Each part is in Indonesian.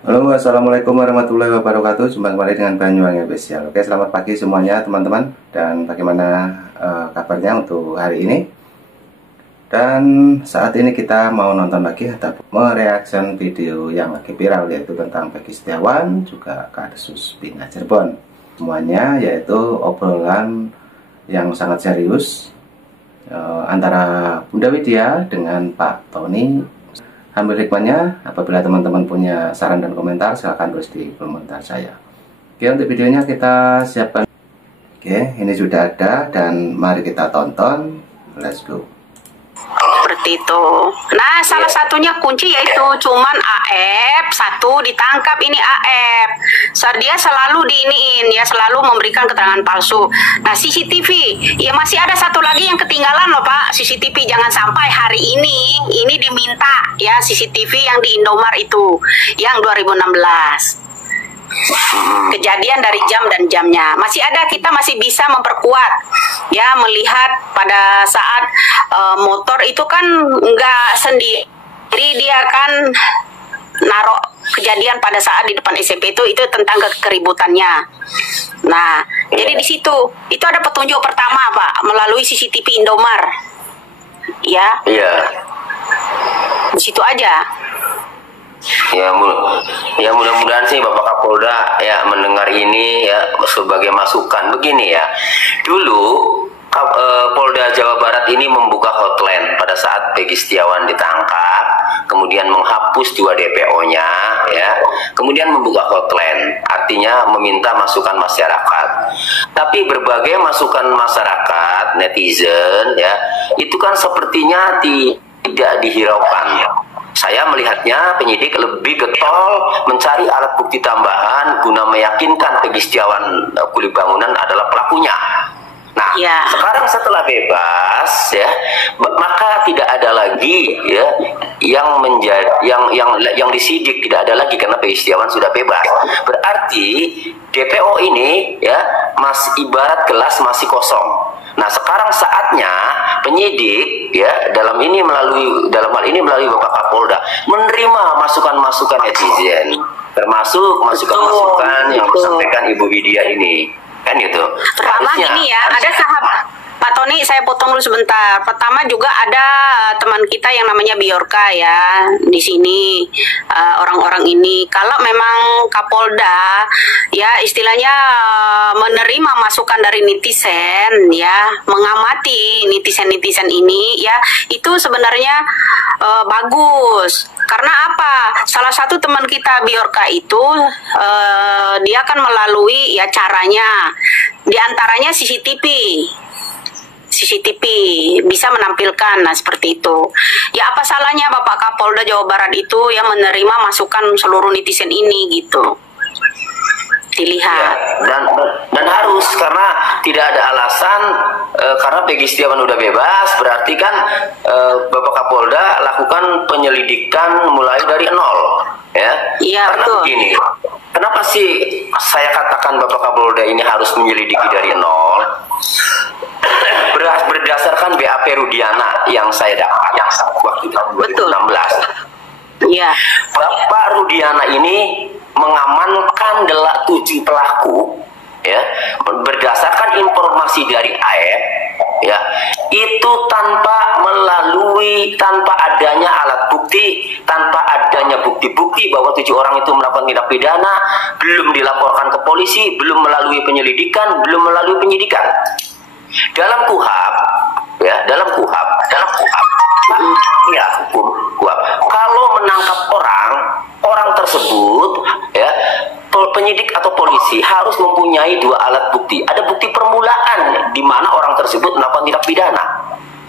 Halo, assalamualaikum warahmatullahi wabarakatuh. Jumpa kembali dengan Banyuwangi Official. Oke, selamat pagi semuanya teman-teman. Dan bagaimana kabarnya untuk hari ini? Dan saat ini kita mau nonton lagi atau mereaction video yang lagi viral, yaitu tentang Peggy Setiawan juga kasus Bina Cirebon. Semuanya yaitu obrolan yang sangat serius antara Bunda Widya dengan Pak Tony. Ambil hikmahnya. Apabila teman-teman punya saran dan komentar, silahkan tulis di komentar saya. Oke, untuk videonya kita siapkan. Oke, ini sudah ada dan mari kita tonton. Let's go. Seperti itu. Nah, salah satunya kunci yaitu cuman AF satu ditangkap, ini AF. Dia selalu diiniin ya, selalu memberikan keterangan palsu. Nah, CCTV ya masih ada satu lagi yang ketinggalan loh Pak. CCTV jangan sampai hari ini diminta ya, CCTV yang di Indomart itu yang 2016. Kejadian dari jam dan jamnya masih ada, kita masih bisa memperkuat ya, melihat pada saat motor itu kan nggak sendiri, dia kan naruh kejadian pada saat di depan SMP itu tentang keributannya. Nah, jadi di situ itu ada petunjuk pertama Pak melalui CCTV Indomart ya. Iya. Di situ aja. Ya mudah-mudahan sih Bapak Kapolda ya mendengar ini ya sebagai masukan. Begini ya, dulu Polda Jawa Barat ini membuka hotline pada saat Peggy Setiawan ditangkap, kemudian menghapus 2 DPO-nya ya, kemudian membuka hotline, artinya meminta masukan masyarakat. Tapi berbagai masukan masyarakat, netizen ya, itu kan sepertinya tidak dihiraukan. Saya melihatnya penyidik lebih getol mencari alat bukti tambahan guna meyakinkan Peggy Setiawan kulit bangunan adalah pelakunya. Nah, sekarang setelah bebas ya, maka tidak ada lagi ya yang disidik, tidak ada lagi karena Peggy Setiawan sudah bebas. Berarti DPO ini ya ibarat gelas masih kosong. Nah, sekarang saatnya penyidik ya dalam hal ini melalui Bapak Kapolda menerima masukan-masukan netizen, termasuk masukan-masukan yang disampaikan Ibu Widya ini, kan gitu. Pertama gini ya, ada sahabat Pak Tony, saya potong dulu sebentar. Pertama juga ada teman kita yang namanya Biorka ya di sini, orang-orang ini kalau memang Kapolda ya istilahnya menerima masukan dari netizen ya, mengamati netizen ini ya, itu sebenarnya bagus. Karena apa? Salah satu teman kita Biorka itu dia kan melalui ya caranya, diantaranya CCTV bisa menampilkan, nah seperti itu. Ya apa salahnya Bapak Kapolda Jawa Barat itu yang menerima masukan seluruh netizen ini gitu. Dilihat. Ya, dan harus, karena tidak ada alasan karena Peggy Setiawan udah bebas, berarti kan Bapak Kapolda lakukan penyelidikan mulai dari nol ya. Iya, karena betul. begini, kenapa sih saya katakan Bapak Kapolda ini harus menyelidiki dari nol? Berdasarkan BAP Rudiana yang saya dapat waktu tahun 2016. Iya. Bapak Rudiana ini mengamankan 7 pelaku ya, berdasarkan informasi dari AF ya, itu tanpa adanya alat bukti, tanpa adanya bukti-bukti bahwa 7 orang itu melakukan tindak pidana, belum dilaporkan ke polisi, belum melalui penyelidikan, belum melalui penyidikan. Dalam KUHAP ya, dalam KUHAP ya, hukum KUHAP, kalau menangkap orang tersebut ya, penyidik atau polisi harus mempunyai 2 alat bukti. Ada bukti permulaan di mana orang tersebut melakukan tindak pidana,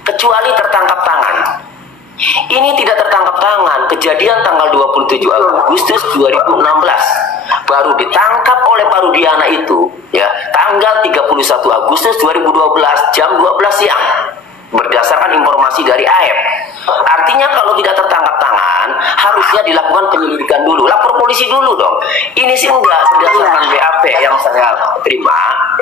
kecuali tertangkap tangan. Ini tidak tertangkap tangan. Kejadian tanggal 27 Agustus 2016 baru ditangkap oleh Pak Rudiana itu ya tanggal 31 Agustus 2012 jam 12 siang berdasarkan informasi dari AF. Artinya kalau tidak tertangkap tangan harusnya dilakukan penyelidikan dulu, lapor polisi dulu dong. Ini sih enggak, berdasarkan BAP yang saya terima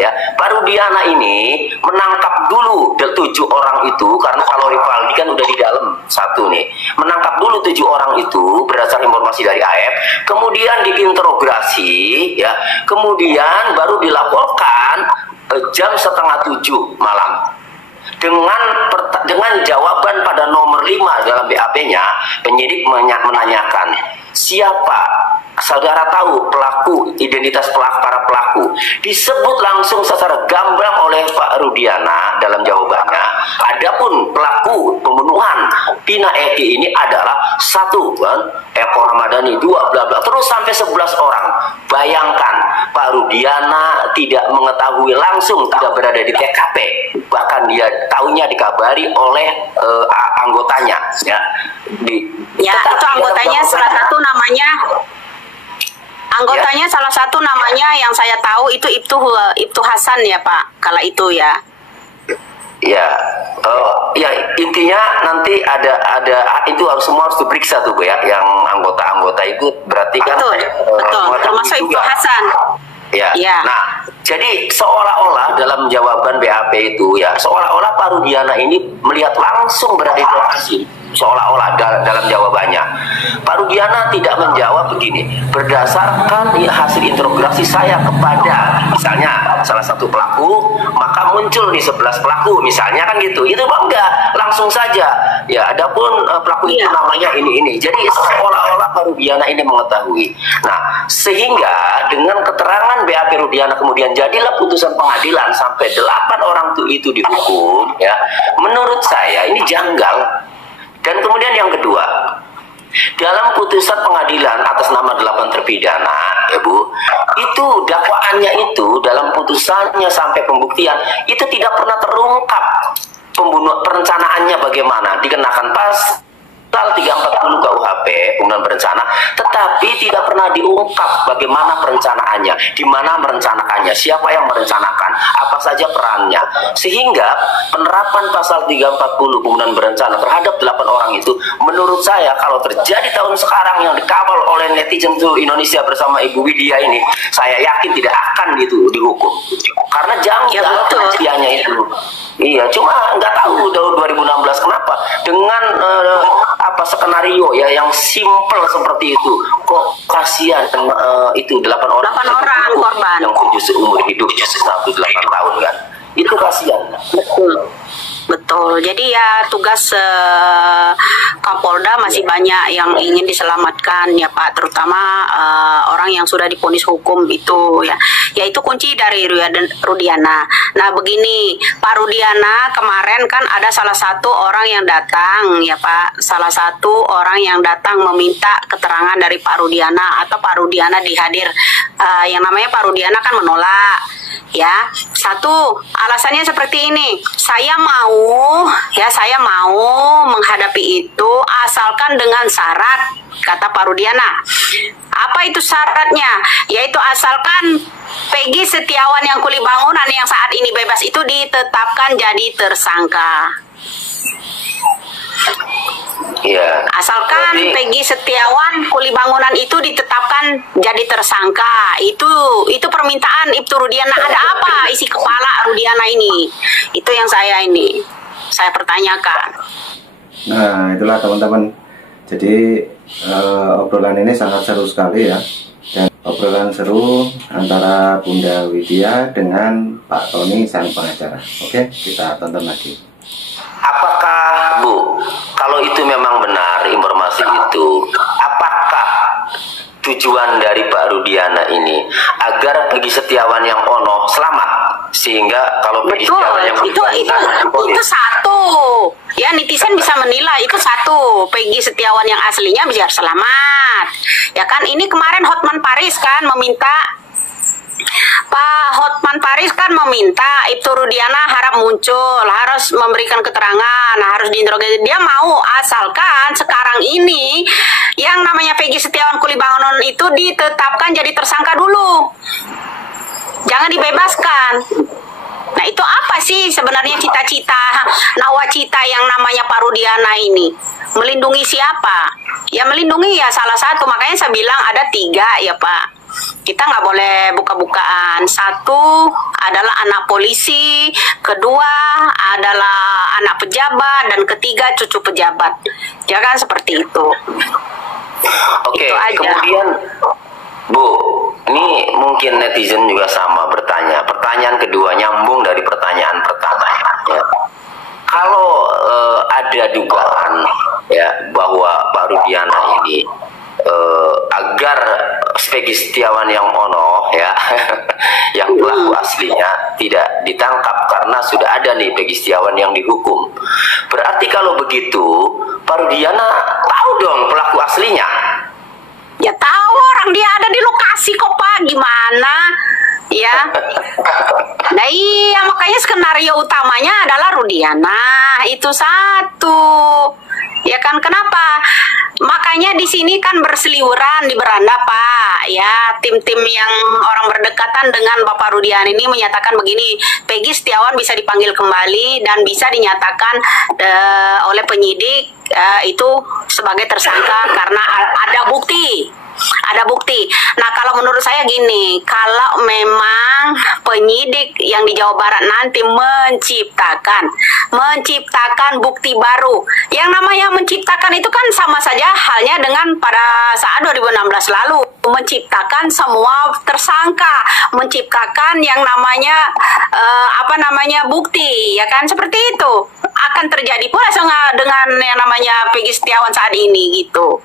ya, Pak Rudiana ini menangkap dulu 7 orang itu, karena kalau Rivaldi kan udah di dalam satu nih, menangkap dulu 7 orang itu berdasarkan informasi dari AF, kemudian diinterogasi, ya, kemudian baru dilaporkan jam setengah 7 malam dengan jawaban pada nomor 5 dalam BAP-nya. Penyidik menanyakan, siapa saudara tahu pelaku, identitas para pelaku, disebut langsung secara gamblang oleh Pak Rudiana dalam jawabannya. Adapun pelaku pembunuhan Pina Eki ini adalah 1 Eko Ramadhani, 2 bla bla, terus sampai 11 orang. Bayangkan, Pak Rudiana tidak mengetahui langsung, tidak berada di TKP, bahkan dia tahunya dikabari oleh anggotanya, ya. Itu anggotanya salah satu namanya. Anggotanya salah satu namanya yang saya tahu itu Ibtu Hasan ya Pak, kala itu ya. Ya, ya intinya nanti ada itu semua harus diperiksa tuh Bu ya, yang anggota-anggota itu berarti kan betul, termasuk Ibtu Hasan. Ya. Nah, jadi seolah-olah dalam jawaban BAP itu ya, seolah-olah Pak Rudiana ini melihat langsung berada di lokasi. Seolah-olah dalam jawabannya Pak Rudiana tidak menjawab begini, berdasarkan hasil interogasi saya kepada misalnya salah satu pelaku, maka muncul di 11 pelaku misalnya, kan gitu. Itu enggak, langsung saja ya, adapun pelaku itu namanya ini. Jadi seolah-olah Pak Rudiana ini mengetahui. Nah, sehingga dengan keterangan BAP Rudiana kemudian jadilah putusan pengadilan sampai 8 orang itu dihukum, ya. Menurut saya ini janggal. Dan kemudian yang kedua, dalam putusan pengadilan atas nama 8 terpidana, ya Bu, itu dakwaannya itu dalam putusannya sampai pembuktian itu tidak pernah terungkap perencanaannya bagaimana, dikenakan pasal 340 KUHP pembunuhan berencana, tetapi tidak pernah diungkap bagaimana perencanaannya, di mana merencanakannya, siapa yang merencanakan, apa saja perannya, sehingga penerapan pasal 340 pembunuhan berencana terhadap 8 orang itu, menurut saya kalau terjadi tahun sekarang yang dikawal oleh netizen seluruh Indonesia bersama Ibu Widya ini, saya yakin tidak akan dihukum, karena janggal kejadiannya itu. Iya, cuma nggak tahu tahun 2016 kenapa dengan skenario ya yang simple seperti itu kok kasihan itu 8 orang korban yang seumur hidup 8 tahun kan, itu kasihan. Betul. Jadi ya tugas Kapolda masih banyak yang ingin diselamatkan ya Pak, terutama orang yang sudah divonis hukum itu ya. Yaitu kunci dari Rudiana. Nah, begini, Pak Rudiana kemarin kan ada salah satu orang yang datang ya Pak. Salah satu orang yang datang meminta keterangan dari Pak Rudiana atau Pak Rudiana dihadir. Yang namanya Pak Rudiana kan menolak. Ya, satu alasannya seperti ini, saya mau menghadapi itu asalkan dengan syarat, kata Pak Rudiana. Apa itu syaratnya? Yaitu asalkan Peggy Setiawan yang kuli bangunan yang saat ini bebas itu ditetapkan jadi tersangka. Ya. Asalkan Peggy Setiawan kuli bangunan itu ditetapkan jadi tersangka. Itu permintaan Ibtu Rudiana. Ada apa isi kepala Rudiana ini? Itu yang saya pertanyakan. Nah, itulah teman-teman. Jadi obrolan ini sangat seru sekali ya. Dan obrolan seru antara Bunda Widya dengan Pak Tony sang pengacara. Oke, kita tonton lagi. Apakah Bu, kalau itu memang benar informasi itu, apakah tujuan dari Pak Rudiana ini agar Peggy Setiawan yang ono selamat, sehingga kalau Peggy Setiawan yang itu satu ya, netizen bisa menilai itu satu, Peggy Setiawan yang aslinya biar selamat ya kan. Ini kemarin Hotman Paris kan meminta, Pak Hotman Paris kan meminta Ibtu Rudiana harap muncul, harus memberikan keterangan, harus diinterogasi. Dia mau asalkan sekarang ini yang namanya Peggy Setiawan kuli bangunan itu ditetapkan jadi tersangka dulu, jangan dibebaskan. Nah, itu apa sih sebenarnya cita-cita nawacita yang namanya Pak Rudiana ini? Melindungi siapa? Ya melindungi ya salah satu, makanya saya bilang ada 3 ya Pak. kita nggak boleh buka-bukaan. Satu adalah anak polisi, kedua adalah anak pejabat, dan ketiga cucu pejabat. Ya kan, seperti itu. Oke, Itu aja. kemudian Bu, ini mungkin netizen juga sama bertanya. Pertanyaan kedua nyambung dari pertanyaan pertama. Ya. Kalau ada dugaan ya bahwa Pak Rudiana ini agar Peggy Setiawan yang ono ya yang pelaku aslinya tidak ditangkap karena sudah ada nih Peggy Setiawan yang dihukum. Berarti kalau begitu Pak Rudiana tahu dong pelaku aslinya. Ya tahu, orang dia ada di lokasi kok Pak, gimana? Ya. Nah iya, makanya skenario utamanya adalah Rudiana, itu satu. Ya kan, kenapa? Makanya di sini kan berseliweran di beranda Pak. Ya, tim-tim yang orang berdekatan dengan Bapak Rudiana ini menyatakan begini, Peggy Setiawan bisa dipanggil kembali dan bisa dinyatakan oleh penyidik itu sebagai tersangka karena ada bukti. Ada bukti. Nah, kalau menurut saya gini, kalau memang penyidik yang di Jawa Barat nanti menciptakan bukti baru. Yang namanya menciptakan itu kan sama saja halnya dengan pada saat 2016 lalu, menciptakan semua tersangka, menciptakan yang namanya bukti, ya kan, seperti itu. Akan terjadi pula dengan yang namanya Peggy Setiawan saat ini gitu.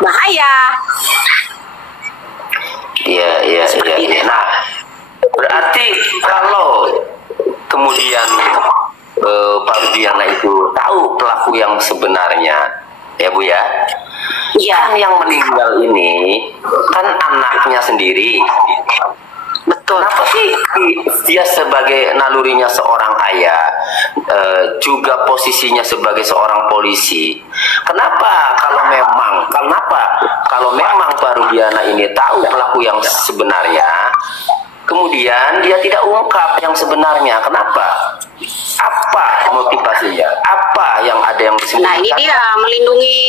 Bahaya. Iya. Nah, berarti kalau kemudian Pak Rudiana itu tahu pelaku yang sebenarnya, ya Bu ya, Iya. kan yang meninggal ini kan anaknya sendiri. Betul. Kenapa sih dia sebagai nalurinya seorang ayah, juga posisinya sebagai seorang polisi? Kenapa kalau memang Pak Rudiana ini tahu pelaku yang sebenarnya, kemudian dia tidak ungkap yang sebenarnya? Kenapa? Apa motivasinya? Apa yang ada yang disembunyikan? Nah, ini dia melindungi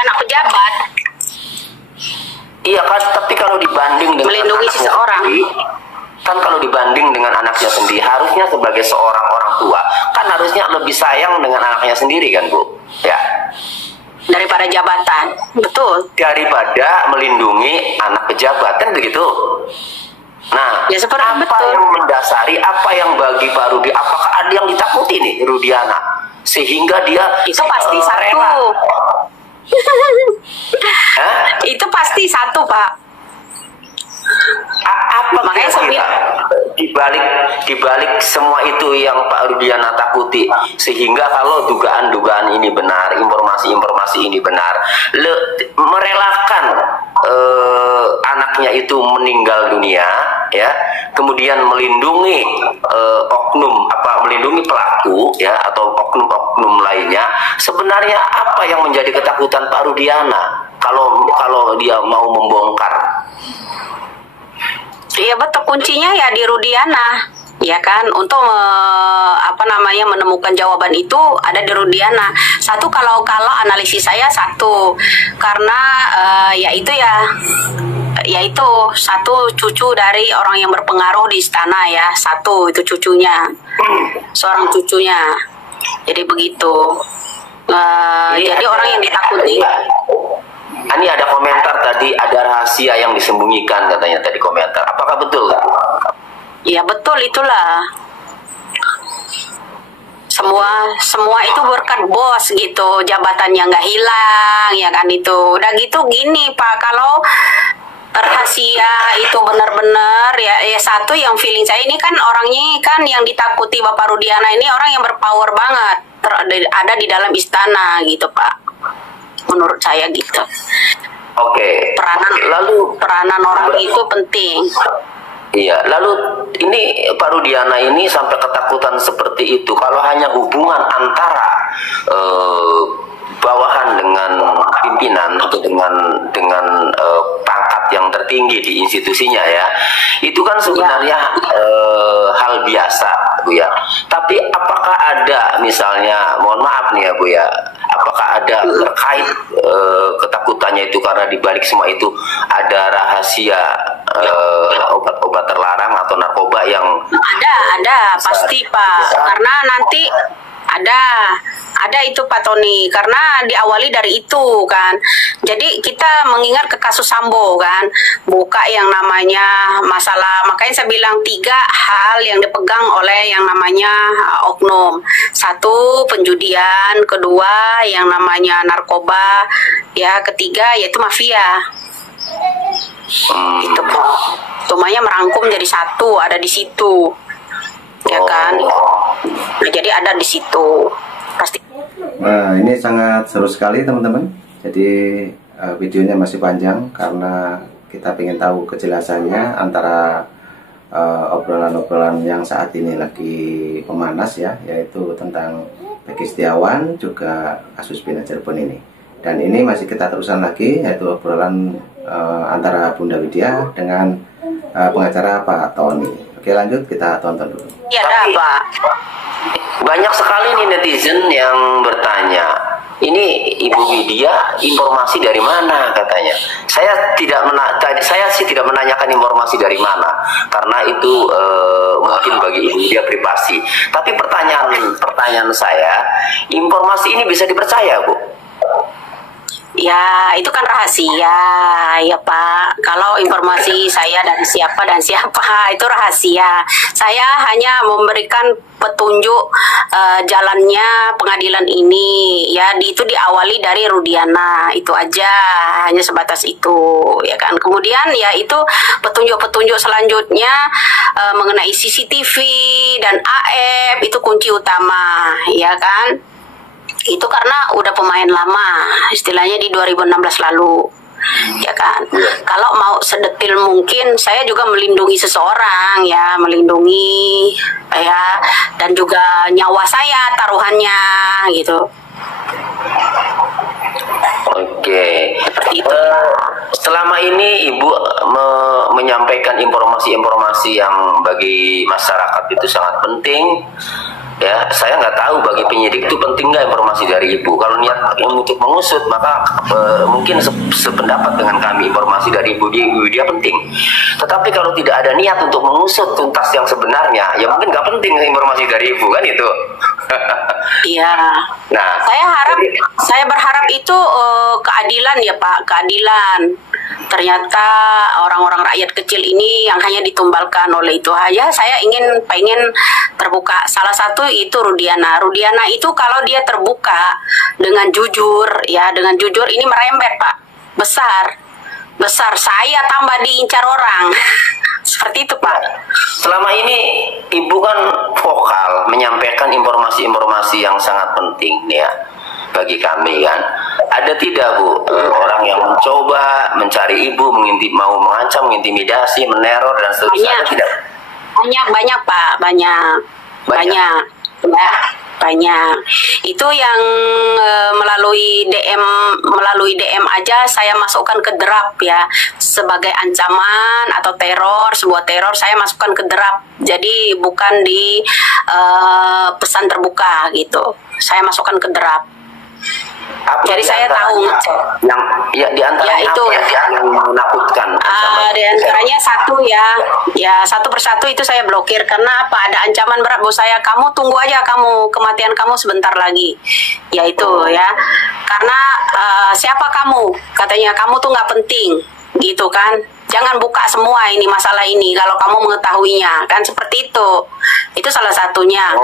anak pejabat. Iya kan, tapi kalau dibanding dengan Melindungi anaknya seseorang. sendiri, kan kalau dibanding dengan anaknya sendiri, harusnya sebagai seorang orang tua, kan harusnya lebih sayang dengan anaknya sendiri kan Bu? Ya. Daripada jabatan. Betul. Daripada melindungi anak pejabat, kan begitu? Nah, Ya, seperti apa betul. yang mendasari, apa yang bagi Pak Rudi, apakah ada yang ditakuti nih Rudiana? Sehingga dia Itu pasti satu. rela. Hah? Itu pasti satu, Pak. Apa Makanya kira-kira dibalik semua itu yang Pak Rudiana takuti, sehingga kalau dugaan-dugaan ini benar, informasi-informasi ini benar, merelakan anaknya itu meninggal dunia, ya, kemudian melindungi melindungi pelaku, ya, atau oknum-oknum lainnya. Sebenarnya apa yang menjadi ketakutan Pak Rudiana kalau dia mau membongkar? Iya betul, kuncinya ya di Rudiana, ya kan, untuk menemukan jawaban itu ada di Rudiana. Satu, kalau analisis saya satu, karena yaitu satu cucu dari orang yang berpengaruh di istana, ya, satu itu cucunya, seorang cucunya. Jadi begitu. Jadi orang yang ditakuti. Ini ada komentar tadi, ada rahasia yang disembunyikan katanya tadi komentar. Apakah betul? Ya betul, itulah. Semua itu berkat bos gitu, jabatannya nggak hilang, ya kan itu. Udah gitu gini Pak, kalau rahasia itu benar-benar ya satu yang feeling saya ini kan orangnya kan yang ditakuti Bapak Rudiana ini orang yang berpower banget, ada di dalam istana gitu Pak. Menurut saya gitu. Oke. Peranan orang itu penting. Iya, lalu ini Pak Rudiana ini sampai ketakutan seperti itu. Kalau hanya hubungan antara bawahan dengan pimpinan atau dengan pangkat yang tertinggi di institusinya, ya, itu kan sebenarnya hal biasa, Bu ya. Tapi apakah ada misalnya, mohon maaf nih ya Bu ya, apakah ada terkait ketakutannya itu karena dibalik semua itu ada rahasia obat-obat terlarang atau narkoba yang ada pasti Pak, karena nanti ada itu Pak Tony, karena diawali dari itu kan. Jadi kita mengingat ke kasus Sambo kan, buka yang namanya masalah, makanya saya bilang 3 hal yang dipegang oleh yang namanya oknum. 1, penjudian, kedua yang namanya narkoba, ya ketiga yaitu mafia. Itu Pak, semuanya merangkum jadi satu, ada di situ. Ya kan, nah, jadi ada di situ pasti. Nah, ini sangat seru sekali teman-teman. Jadi videonya masih panjang karena kita ingin tahu kejelasannya antara obrolan-obrolan yang saat ini lagi memanas ya, yaitu tentang Peggy Setiawan juga kasus Bina Cirebon ini. Dan ini masih kita teruskan lagi, yaitu obrolan antara Bunda Widya dengan pengacara Pak Tony. Oke, lanjut kita tonton dulu. Ya, ada Pak. Banyak sekali nih netizen yang bertanya, ini Ibu Widya informasi dari mana katanya. Saya sih tidak menanyakan informasi dari mana karena itu mungkin bagi Ibu Widya privasi. Tapi pertanyaan saya, informasi ini bisa dipercaya, Bu? Ya, itu kan rahasia ya Pak. Kalau informasi saya dari siapa dan siapa itu rahasia. Saya hanya memberikan petunjuk jalannya pengadilan ini ya, itu diawali dari Rudiana, itu aja, hanya sebatas itu ya kan. Kemudian ya itu petunjuk-petunjuk selanjutnya mengenai CCTV dan AF itu kunci utama ya kan. Itu karena udah pemain lama, istilahnya di 2016 lalu, ya kan. Kalau mau sedetil mungkin, saya juga melindungi seseorang, ya, melindungi, ya, dan juga nyawa saya taruhannya, gitu. Oke. Selama ini Ibu menyampaikan informasi-informasi yang bagi masyarakat itu sangat penting. Ya, saya nggak tahu bagi penyidik itu penting nggak informasi dari Ibu. Kalau niat untuk mengusut, maka mungkin sependapat dengan kami, informasi dari Ibu Widya penting. Tetapi kalau tidak ada niat untuk mengusut tuntas yang sebenarnya, ya mungkin nggak penting informasi dari Ibu, kan itu. Iya. Nah, saya berharap itu keadilan ya Pak, keadilan. Ternyata orang-orang rakyat kecil ini yang hanya ditumbalkan oleh itu aja. Saya pengen terbuka. Salah satu itu Rudiana. Rudiana itu kalau dia terbuka dengan jujur, ya dengan jujur ini merembet Pak, besar. Saya tambah diincar orang. Seperti itu Pak. Selama ini Ibu kan vokal menyampaikan informasi-informasi yang sangat penting ya bagi kami kan. Ada tidak Bu orang yang mencoba mencari Ibu, mau mengancam, mengintimidasi, meneror dan seterusnya? Tidak? Banyak Pak, banyak. Ya, banyak. Itu yang melalui DM aja saya masukkan ke draft ya, sebagai ancaman atau sebuah teror saya masukkan ke draft. Jadi bukan di pesan terbuka gitu. Saya masukkan ke draft. Jadi saya tahu yang di antaranya ya, itu yang menakutkan. Di antaranya satu persatu itu saya blokir karena apa? Ada ancaman berat bos saya. Kamu tunggu aja, kematian kamu sebentar lagi. Ya itu ya. Karena siapa kamu? Katanya kamu tuh nggak penting, gitu kan? Jangan buka semua ini masalah ini kalau kamu mengetahuinya, kan seperti itu. Itu salah satunya.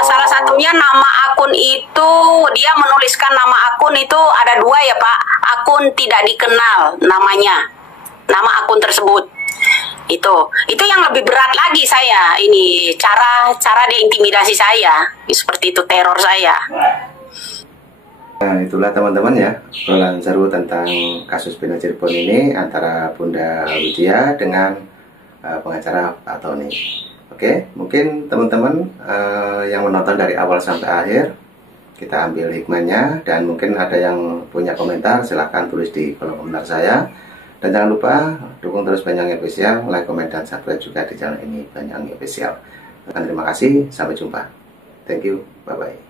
Salah satunya nama akun itu, dia menuliskan nama akun itu ada 2 ya Pak. Akun tidak dikenal namanya, nama akun tersebut. Itu yang lebih berat lagi saya. Ini cara dia intimidasi saya, seperti itu, teror saya. Nah, itulah teman-teman ya, obrolan seru tentang kasus Bina Cirebon ini antara Bunda Widya dengan pengacara Pak Tony. Oke, mungkin teman-teman yang menonton dari awal sampai akhir, kita ambil hikmahnya, dan mungkin ada yang punya komentar, silahkan tulis di kolom komentar saya. Dan jangan lupa dukung terus Banyuwangi Official, like, komen, dan subscribe juga di channel ini, Banyuwangi Official. Dan terima kasih, sampai jumpa. Thank you, bye-bye.